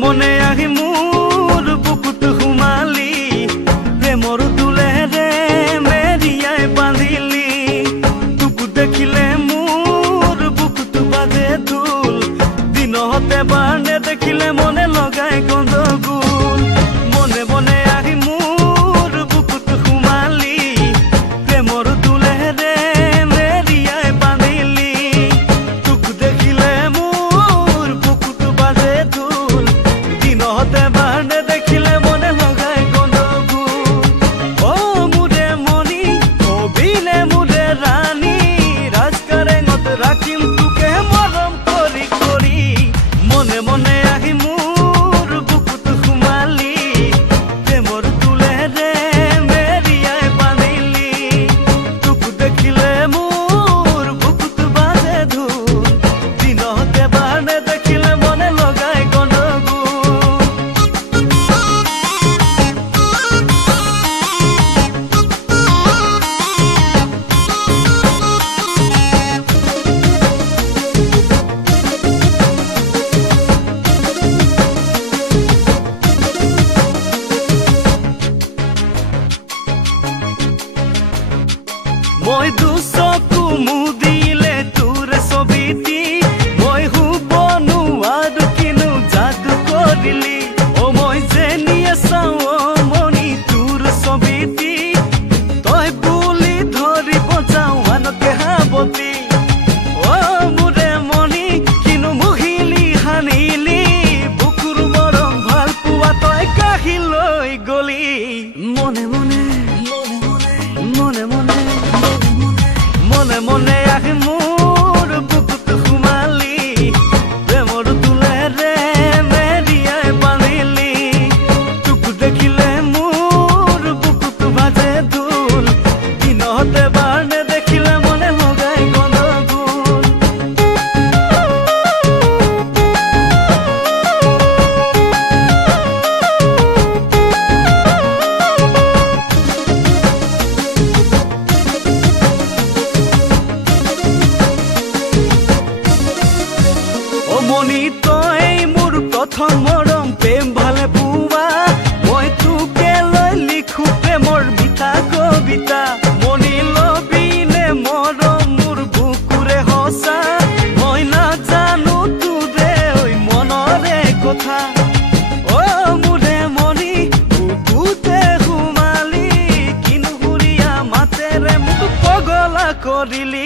মনে আহি মোৰ বুকুত সোমালি প্ৰেমৰ দুলেৰে মেৰিয়াই বান্ধিলি তোক দেখিলে মোৰ বুকুত বাজে ঢোল দিনতে বাৰ নেদেখিলে মনে লগাই গণ্ডগোল মনে মনে আহি মোৰ বুকুত সোমালি প্ৰেমৰ দুলেৰে মেৰিয়াই বান্ধিলি তোক দেখিলে মোৰ বুকুত বাজে ঢোল দিনতে বাৰ নেদেখিলে মনে লগাই গণ্ডগোল অ মোৰে মনি অবিনে মোৰে ৰাণী ৰাজকাৰেঙত ৰাখিম তোকে মৰম কৰি কৰি মনে মনে আহি মোৰ বুকুত সোমালি প্ৰেমৰ দুলেৰে মেৰিয়াই বান্ধিলি তোক দেখিলে মোৰ বুকুত বাজে ঢোল দিনতে বাৰ নেদেখিলে মনে লগাই গণ্ডগোল মই দুচকু মুদিলে তোৰ ছবিটি মই শুব নোৱাৰো কিনো যাদু কৰিলি অ মই যেনিয়ে চাওঁ মনি তোৰ ছবিটি তই বুলি ধৰিব যাওঁ আনকে সাৱটি অ মোৰে মনি কিনো মুহিলি সানিলি বুকুৰ মৰম ভাল পোৱা তই কাঢ়ি লৈ গলি মনে মনে মনে মনে মনে মনে আহি মোৰ বুকুত সোমালি প্ৰেমৰ দুলেৰে মেৰিয়াই বান্ধিলি তোক দেখিলে মোৰ বুকুত বাজে ঢোল দিনতে বাৰ নেদেখিলে মনে লগাই গণ্ডগোল অ মনি তই মোৰ প্ৰথম মৰম প্ৰেম ভালে পোৱা মই তোকে লৈ লিখো প্ৰেমৰ মিঠা কবিতা মনি লবিনে মৰম মোৰ বুকুৰে সঁচা মই নাজানো তোৰে ঐ মনৰে কথা অ মোৰে মনি বুকুতে সোমালি কিনো সুৰীয়া মাতেৰে মোক পগলা কৰিলি